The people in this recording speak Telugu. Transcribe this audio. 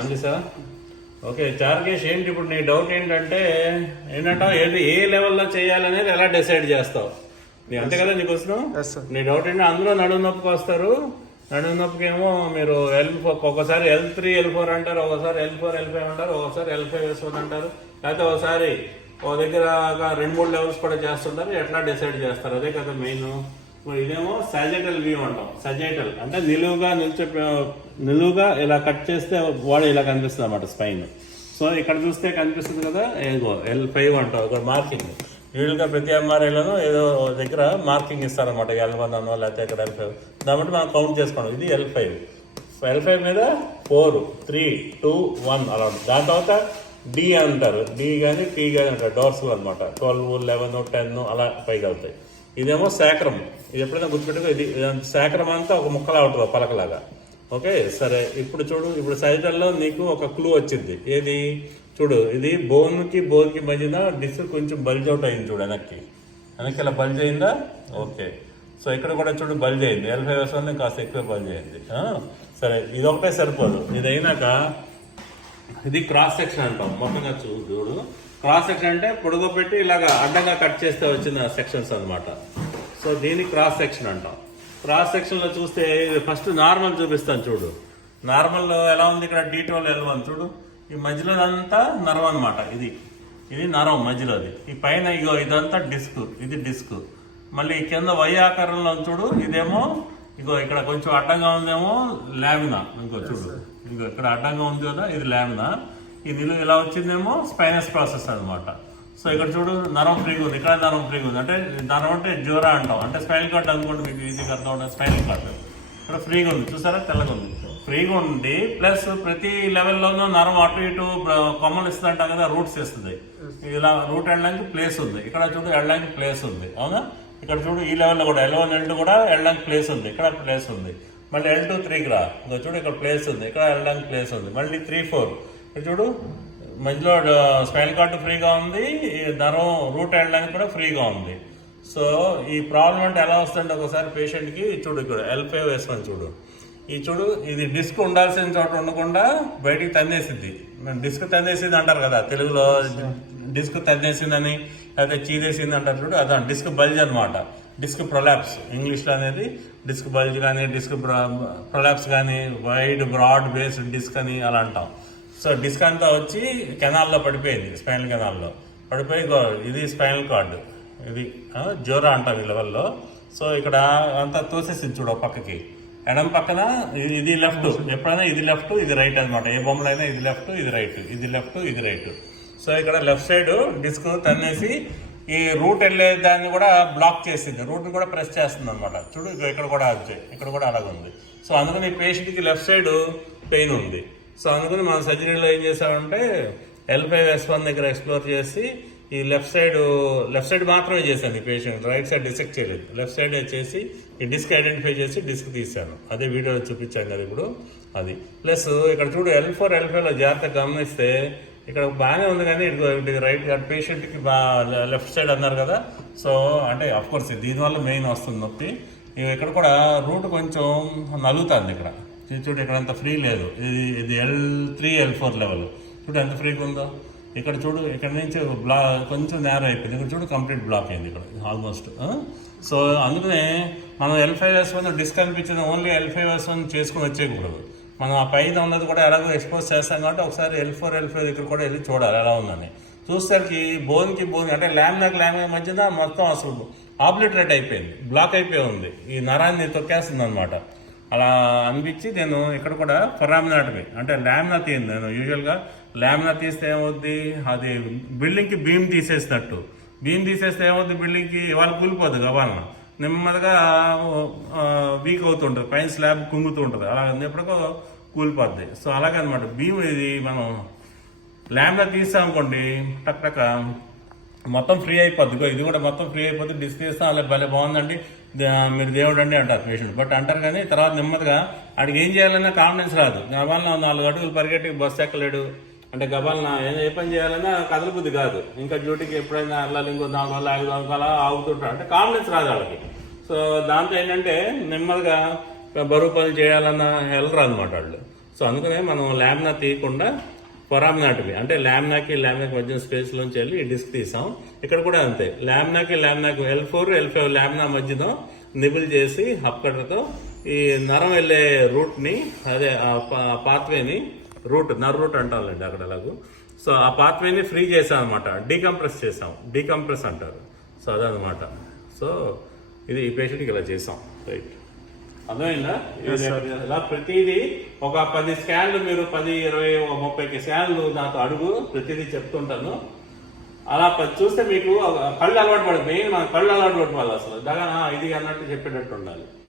అంది సార్. ఓకే చార్కేష్, ఏంటి ఇప్పుడు నీ డౌట్ ఏంటంటే ఏది ఏ లెవెల్లో చేయాలనేది ఎలా డిసైడ్ చేస్తావు? నీ అంతే కదా నీకు వస్తున్నావు. నీ డౌట్ ఏంటంటే అందులో నడుము నొప్పికి వస్తారు. నడుము నొప్పికి ఏమో మీరు ఒకసారి L3 L4 అంటారు, ఒకసారి L4 L5 అంటారు, ఒకసారి L5 S1 అంటారు, లేకపోతే ఒకసారి ఒక దగ్గర 2-3 లెవెల్స్ కూడా చేస్తుంటారు. ఎట్లా డిసైడ్ చేస్తారు? అదే కదా మెయిన్. ఇదేమో సజైటల్ వ్యూ అంటాం. సజైటల్ అంటే నిలువుగా ఇలా కట్ చేస్తే బాడీ ఇలా కనిపిస్తుంది అన్నమాట, స్పైన్. సో ఇక్కడ చూస్తే కనిపిస్తుంది కదా, ఏగో L5 అంటాం. ఇక్కడ మార్కింగ్ యూజువల్గా ప్రతి MRIలోనూ ఏదో దగ్గర మార్కింగ్ ఇస్తారనమాట, L1 అనో లేకపోతే ఇక్కడ L5. దాన్ని మనం కౌంట్ చేసుకోండి. ఇది L5 మీద 4, 3, 2, 1 అలా ఉంటుంది. దాని తర్వాత D అంటారు, D కానీ T కానీ అంటారు, డోర్సల్ అనమాట. 12, 11, 10 అలా పైకి వెళ్తాయి. ఇదేమో శాక్రం. ఇది ఎప్పుడైనా గుర్తుపెట్టుకో, ఇది శాక్రం అంతా ఒక ముక్కలా ఉంటుంది, పలకలాగా. ఓకే సరే, ఇప్పుడు చూడు, ఇప్పుడు సైజల్లో నీకు ఒక క్లూ వచ్చింది. ఏది చూడు, ఇది బోన్కి మధ్యన డిస్క్ కొంచెం బల్జ్ అవుట్ అయింది చూడు, వెనక్కి ఇలా బల్జ్ అయిందా? ఓకే, సో ఇక్కడ కూడా చూడు బల్జ్ అయింది. L5 S1 కాస్త ఎక్కువ బల్జ్ అయింది. సరే, ఇది ఒకటే సరిపోదు. ఇది అయినాక ఇది క్రాస్ సెక్షన్ అంటాం. మొత్తంగా చూడు, క్రాస్ సెక్షన్ అంటే పొడుగు పెట్టి ఇలాగా అడ్డంగా కట్ చేస్తే వచ్చిన సెక్షన్స్ అనమాట. సో దీన్ని క్రాస్ సెక్షన్ అంటాం. క్రాస్ సెక్షన్లో చూస్తే ఫస్ట్ నార్మల్ చూపిస్తాను చూడు. నార్మల్లో ఎలా ఉంది? ఇక్కడ D12 L1 చూడు, ఈ మధ్యలో అంతా నరం అనమాట. ఇది నరం మధ్యలోది. ఈ పైన ఇగో ఇదంతా డిస్క్, ఇది డిస్క్. మళ్ళీ కింద Y ఆకారంలో చూడు, ఇదేమో ఇగో ఇక్కడ కొంచెం అడ్డంగా ఉందేమో లామినా. ఇంకో చూడు, ఇగో ఇక్కడ అడ్డంగా ఉంది కదా, ఇది లామినా. ఈ నిలువు ఇలా వచ్చిందేమో స్పైనస్ ప్రాసెస్ అనమాట. సో ఇక్కడ చూడు, నరం ఫ్రీగా ఉంది, ఇక్కడ నరం ఫ్రీగా ఉంది. అంటే నరం అంటే జ్యూరా అంటాం, అంటే స్పైనల్ కార్డ్ అనుకోండి, మీకు ఈజీగా అర్థం ఉంటుంది. స్పైనల్ కార్డ్ ఇక్కడ ఫ్రీగా ఉంది, చూసారా, తెల్లగా ఉంది. ఫ్రీగా ఉంది, ప్లస్ ప్రతి లెవెల్లోనూ నరం అటు ఇటు కొమ్మలు ఇస్తుంది అంటాం కదా, రూట్స్ ఇస్తుంది. ఇలా రూట్ వెళ్ళడానికి ప్లేస్ ఉంది. ఇక్కడ చూడు, వెళ్ళడానికి ప్లేస్ ఉంది, అవునా? ఇక్కడ చూడు, ఈ లెవెల్లో కూడా L1 L2 కూడా వెళ్ళడానికి ప్లేస్ ఉంది, ఇక్కడ ప్లేస్ ఉంది. మళ్ళీ L2 3కి రా, ఇంకా చూడు, ఇక్కడ ప్లేస్ ఉంది, ఇక్కడ వెళ్ళడానికి ప్లేస్ ఉంది. మళ్ళీ 3, 4 ఇక్కడ చూడు, మధ్యలో స్పైనల్ కార్డ్ ఫ్రీగా ఉంది, నరం రూట్ వెళ్ళడానికి కూడా ఫ్రీగా ఉంది. సో ఈ ప్రాబ్లం అంటే ఎలా వస్తుందంటే, ఒకసారి పేషెంట్కి చూడు, ఇక్కడ L5 S1 చూడు, ఈ చూడు, ఇది డిస్క్ ఉండాల్సిన చోట ఉండకుండా బయటికి తన్నేసింది. డిస్క్ తన్నేసింది అంటారు కదా తెలుగులో, డిస్క్ తన్నేసిందని లేకపోతే చీదేసింది అంటారు చూడు, అదే డిస్క్ బల్జ్ అనమాట. డిస్క్ ప్రొలాప్స్ ఇంగ్లీష్లో అనేది. డిస్క్ బల్జ్ కానీ, డిస్క్ ప్రొలాప్స్ కానీ, వైడ్ బ్రాడ్ బేస్డ్ డిస్క్ అని అలా అంటాం. సో డిస్క్ అంతా వచ్చి కెనాల్లో పడిపోయింది, స్పైనల్ కెనాల్లో పడిపోయి, ఇది స్పైనల్ కార్డ్, ఇది జ్యూరా అంటాం ఈ లెవెల్లో. సో ఇక్కడ అంతా తోసేసింది చూడు పక్కకి. ఎడం పక్కన ఇది లెఫ్ట్, ఎప్పుడైనా ఇది లెఫ్ట్, ఇది రైట్ అనమాట. ఏ బొమ్మలు అయినా ఇది లెఫ్ట్, ఇది రైట్, ఇది లెఫ్ట్, ఇది రైట్. సో ఇక్కడ లెఫ్ట్ సైడ్ డిస్క్ తన్నేసి ఈ రూట్ వెళ్ళే దాన్ని కూడా బ్లాక్ చేసింది, రూట్ని కూడా ప్రెస్ చేస్తుంది అనమాట. చూడు, ఇక్కడ కూడా ఇక్కడ కూడా అలాగే ఉంది. సో అందుకని పేషెంట్కి లెఫ్ట్ సైడ్ పెయిన్ ఉంది. సో అందుకని మన సర్జరీలో ఏం చేసామంటే L5 S1 దగ్గర ఎక్స్ప్లోర్ చేసి ఈ లెఫ్ట్ సైడ్ మాత్రమే చేశాను. ఈ పేషెంట్ రైట్ సైడ్ డిసెక్ట్ చేయలేదు, లెఫ్ట్ సైడ్ చేసి ఈ డిస్క్ ఐడెంటిఫై చేసి డిస్క్ తీశాను. అదే వీడియోలో చూపించాను కదా ఇప్పుడు. అది ప్లస్ ఇక్కడ చూడు, L4 L5లో జాగ్రత్తగా గమనిస్తే ఇక్కడ బాగానే ఉంది, కానీ ఇటు రైట్ పేషెంట్కి లెఫ్ట్ సైడ్ అన్నారు కదా. సో అంటే అఫ్కోర్స్ దీనివల్ల మెయిన్ వస్తుంది నొప్పి. ఇక్కడ కూడా రూట్ కొంచెం నలుగుతుంది. ఇక్కడ చూడు, ఇక్కడ అంత ఫ్రీ లేదు. ఇది L3 L4 లెవెల్ చూడు ఎంత ఫ్రీగా ఉందో. ఇక్కడ చూడు, ఇక్కడ నుంచి కొంచెం నేర అయిపోయింది. ఇక్కడ చూడు, కంప్లీట్ బ్లాక్ అయింది ఇక్కడ ఆల్మోస్ట్. సో అందుకనే మనం L5 S1 డిస్క్ అనిపించిన ఓన్లీ L5 S1 చేసుకుని వచ్చేయకూడదు. మనం ఆ పైన ఉన్నది కూడా ఎలాగో ఎక్స్పోజ్ చేస్తాం కాబట్టి ఒకసారి L4 L5 దగ్గర కూడా వెళ్ళి చూడాలి ఎలా ఉందని. చూసేసరికి బోన్కి అంటే ల్యామినా మధ్యన మొత్తం అసలు ఆబ్లిటరేట్ అయిపోయింది, బ్లాక్ అయిపోయి ఉంది. ఈ నరాన్ని తొక్కేస్తుంది అనమాట. అలా అనిపించి నేను ఇక్కడ కూడా ఫొరామినాటమీ అంటే లామినా తీయండి. నేను యూజువల్గా లామినా తీస్తే ఏమవుద్ది, అది బిల్డింగ్కి బీమ్ తీసేసినట్టు. బీమ్ తీసేస్తే ఏమవుద్ది, బిల్డింగ్కి ఇవాళ కూలిపోద్ది గవాలన, నెమ్మదిగా వీక్ అవుతుంటుంది, పైన స్లాబ్ కుంగుతూ ఉంటుంది, అలా ఎప్పటికో కూలిపోద్ది. సో అలాగే అనమాట బీమ్. ఇది మనం లామినా తీసామనుకోండి, టక్ మొత్తం ఫ్రీ అయిపోద్ది. ఇది కూడా మొత్తం ఫ్రీ అయిపోద్ది. డిస్క్ తీస్తాం, అలా భలే బాగుందండి, మీరు దేవుడు అండి అంటారు పేషెంట్. బట్ అంటారు కానీ తర్వాత నెమ్మదిగా ఆడికి ఏం చేయాలన్నా కాన్ఫిడెన్స్ రాదు. గబాలన 4 అడుగులు పరిగెట్టి బస్సు ఎక్కలేడు అంటే, గబాలన ఏ పని చేయాలన్నా కదల బుద్ధి కాదు. ఇంకా డ్యూటీకి ఎప్పుడైనా వెళ్ళాలి, ఇంకో 4 రోజులు 5 రోజులు అలా ఆగుతుంటారు, అంటే కాన్ఫిడెన్స్ రాదు వాళ్ళకి. సో దాంతో ఏంటంటే నెమ్మదిగా బరువు పనులు చేయాలన్నా వెళ్ళరు అనమాట వాళ్ళు. సో అందుకనే మనం ల్యామినా తీయకుండా ఫొరామినాటమీ అంటే ల్యామినాకి మధ్య స్పేస్ లోంచి వెళ్ళి ఈ డిస్క్ తీసాం. ఇక్కడ కూడా అంతే, ల్యామినాకి L4 L5 ల్యామినా మధ్యలో నిబుల్ చేసి హప్ కట్టర్తో ఈ నరం వెళ్ళే రూట్ ని, అదే పాత్వేని నర్ రూట్ అంటారులేండి అక్కడ అలాగూ. సో ఆ పాత్వేని ఫ్రీ చేసాం అనమాట, డీకంప్రెస్ చేసాం, డీకంప్రెస్ అంటారు. సో అదనమాట. సో ఇది ఈ పేషెంట్కి ఇలా చేసాం. రైట్, అర్థమైందా? ఇలా ప్రతిదీ ఒక 10 స్కాన్లు మీరు 10, 20, 30 స్కాన్లు నాతో అడుగు, ప్రతిదీ చెప్తుంటాను. అలా చూస్తే మీకు కళ్ళు అలవాటు పడుతుంది. మెయిన్ మన కళ్ళు అలవాటు పడిపోవాలి. అసలు ఇది అన్నట్టు చెప్పేటట్టు ఉండాలి.